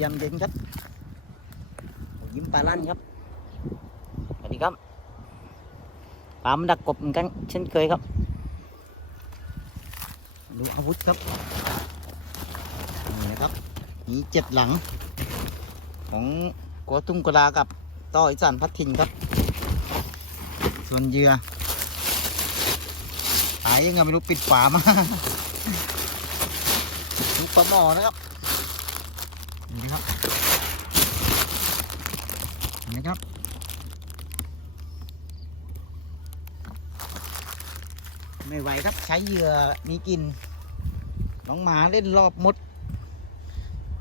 ยามเย็นครับผมยิ้มปลาลั่นครับสวัสดีครับปลามันดักกบเหมือนกันเช่นเคยครับ ดูอาวุธครับนี่นะครับมีเจ็ดหลัง ของกัวตุ้งกวลากับต้ออีสานพัดถิ่นครับ ส่วนเหยื่อหายยังไงไม่รู้ปิดฝามาลูกปลาหมอนะครับ นี่นะครับนี่นะครับไม่ไหวครับใช้เหยื่อมีกินน้องหมาเล่นรอบมด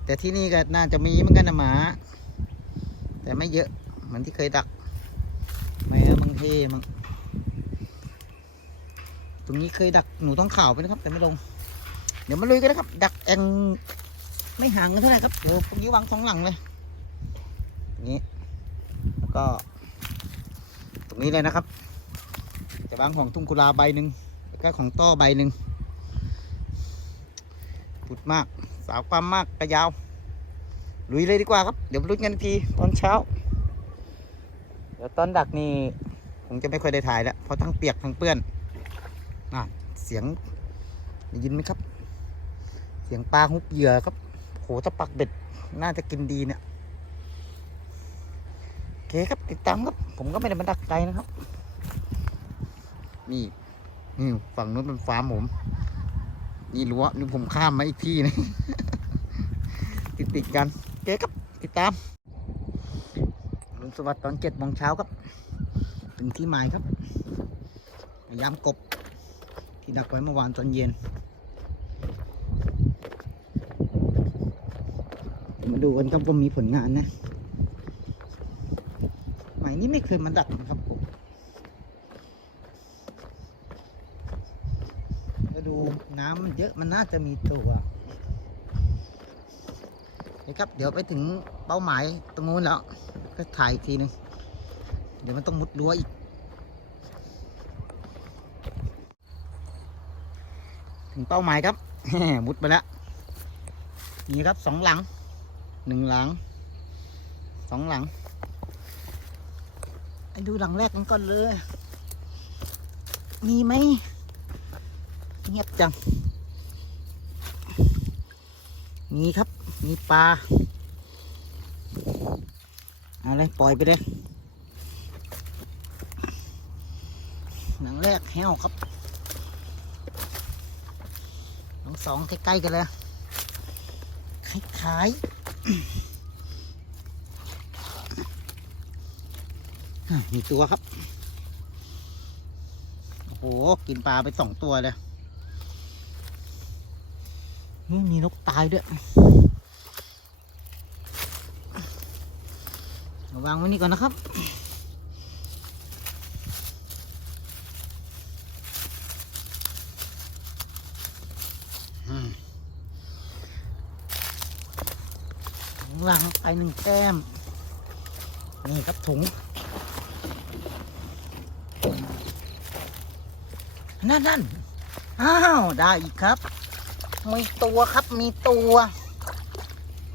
แต่ที่นี่ก็น่าจะมีเหมือนกันนะหมา แต่ไม่เยอะเหมือนที่เคยดักไม่บางเทมังตรงนี้เคยดักหนูต้องข่าวไปนะครับ แต่ไม่ลง เดี๋ยวมาลุยกันนะครับ ดักแอง ไม่ห่างกันเท่าไหร่ครับเดี๋ยวพวกนี้วางสองหลังเลยนี้แล้วก็ ตรงนี้เลยนะครับ จะวางของทุ่งกุลาใบหนึ่งแล้วก็ของต้อใบหนึ่งพุดมาก สาวความมากกระยาว ลุยเลยดีกว่าครับ เดี๋ยวมาลุ้นกันทีตอนเช้า เดี๋ยวตอนดักนี่ผมจะไม่ค่อยได้ถ่ายแล้ว เพราะทั้งเปียกทั้งเปื้อนน่ะเสียงได้ยินไหมครับ เสียงปลาฮุบเหยื่อครับ โหถ้าปักเบ็ดน่าจะกินดีเนี่ยโอเคครับติดตามครับ ผมก็ไม่ได้มาดักไกลนะครับ นี่นี่ฝั่งนู้นเป็นฟาร์มผม นี่รั้วนี่ผมข้ามมาอีกที่นะติดติดกันโอเคครับ ติดตามลุงสวัสดิ์ตอนเจ็ดโมงเช้าครับ ถึงที่หมายครับพยายามกบ ที่ดักไว้เมื่อวานตอนเย็น มาดูกันครับว่ามีผลงานนะหมายนี้ไม่เคยมาดักนะครับผมก็ดูน้ำมันเยอะมันน่าจะมีตัวนะครับ เดี๋ยวไปถึงเป้าหมายตรงนู้นแล้ว ก็ถ่ายอีกทีหนึง เดี๋ยวมันต้องมุดรั้วอีก ถึงเป้าหมายครับ มุดไปแล้ว นี่ครับสองหลัง หนึ่งหลังสองหลังไปดูหลังแรกกันก่อนเลย มีไหมเงียบจัง มีครับ มีปลาอะไรปล่อยไปเลย หลังแรกแห้วครับหลังสองใกล้ๆกันเลยคล้ายๆ มีตัวครับ โอ้โห กินปลาไปสองตัวเลยนี่มีนกตายด้วย วางไว้นี่ก่อนนะครับ หลังไปหนึ่งแต้ม นี่ครับถุง นั่นนั่นอ้าว ได้อีกครับ มีตัวครับมีตัว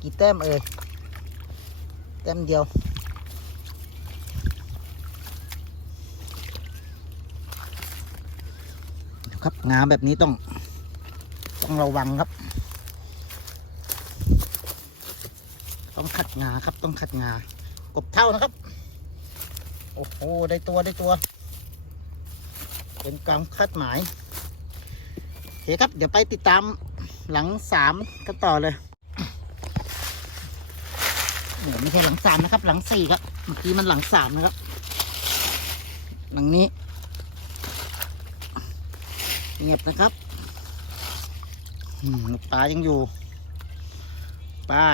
กี่แต้มเอ่ย แต้มเดียวครับงาแบบนี้ต้อง ต้องระวังครับ ต้องขัดงาครับ ต้องขัดงากบเท่านะครับ โอ้โห ได้ตัวได้ตัว เป็นกำคัดหมายโอเคครับ เดี๋ยวไปติดตามหลังสามกันต่อเลยเดี๋ยวไม่ใช่หลังสามนะครับ หลังสี่ครับ เมื่อกี้มันหลังสามนะครับ หลังนี้ เงียบนะครับปลายังอยู่ปลา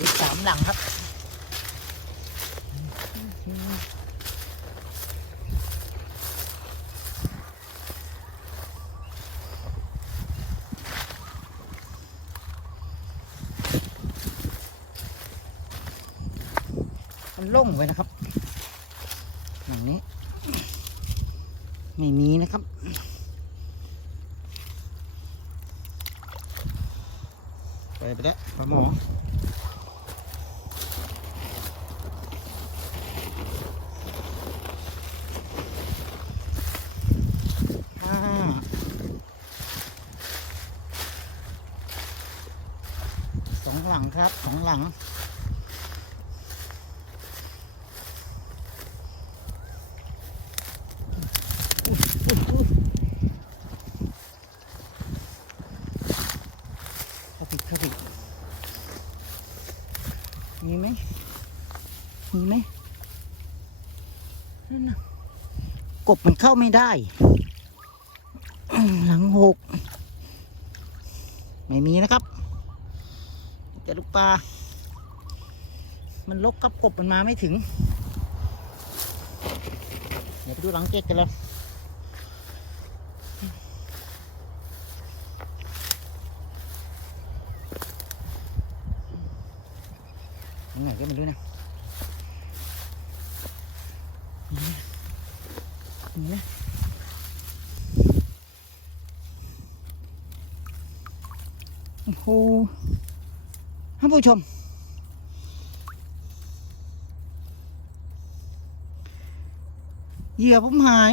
อีกสามหลังครับโล่งไว้นะครับ หลังนี้ ไม่มีนะครับ ไปไปแล้วปลาหมอห้าสองหลัง ครับสองหลัง เข้าไปเข้าไปมีไหมมีไหมนั่นนะกบมันเข้าไม่ได้ หลังหก ไม่มีนะครับ แต่ลูกปลา มันลกกับกบมันมาไม่ถึง เดี๋ยวไปดูหลังเก๊กกันแล้วยังไงก็ไม่รู้นะนี่นะโอ้โหานผู้ชม เหยื่อผมหาย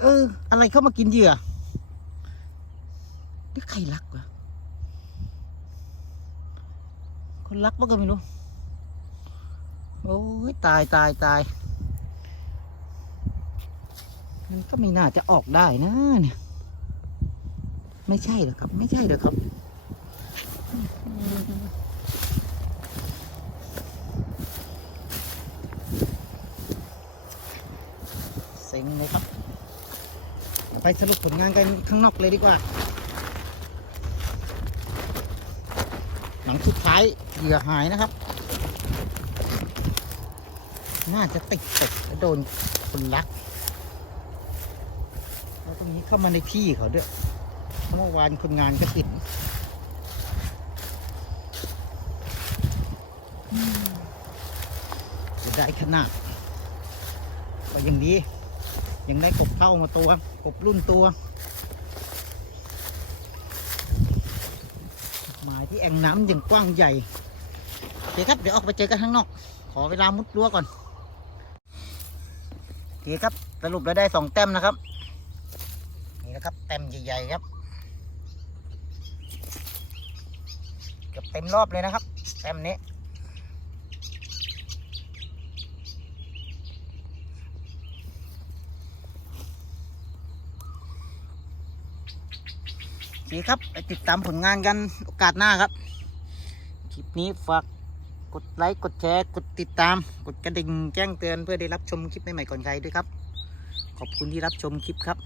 เออ อะไรเข้ามากินเหยื่อนี่ใครรักวะคนรักปะก็ไม่รู้ โอ้ยตายตายตาย มันก็ไม่น่าจะออกได้นะเนี่ย ไม่ใช่หรอครับ ไม่ใช่หรอครับ เซ็งเลยครับ ไปสรุปผลงานกันข้างนอกเลยดีกว่า หลังสุดท้ายเหยื่อหายนะครับน่าจะติดตกแล้วโดนคนรัก ตรงนี้เข้ามาในที่เขาด้วยเมื่อวานคนงานก็ติดจะได้ขนาดก็ยังดี ยังได้กบเท่ามาตัว กบรุ่นตัว หมายที่แอ่งน้ำอย่างกว้างใหญ่โอเคครับ เดี๋ยวออกไปเจอกันข้างนอก ขอเวลามุดรั้วก่อนโอเคครับ สรุปแล้วได้สองแต้มนะครับ นะครับแต้มใหญ่ๆครับเกือบเต็มรอบเลยนะครับแต้มนี้โอเคครับ ไปติดตามผลงานกันโอกาสหน้าครับ คลิปนี้ฝากกดไลค์ กดแชร์ กดติดตาม กดกระดิ่งแจ้งเตือนเพื่อได้รับชมคลิปใหม่ๆก่อนใครด้วยครับ ขอบคุณที่รับชมคลิปครับ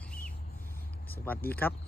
สวัสดีครับ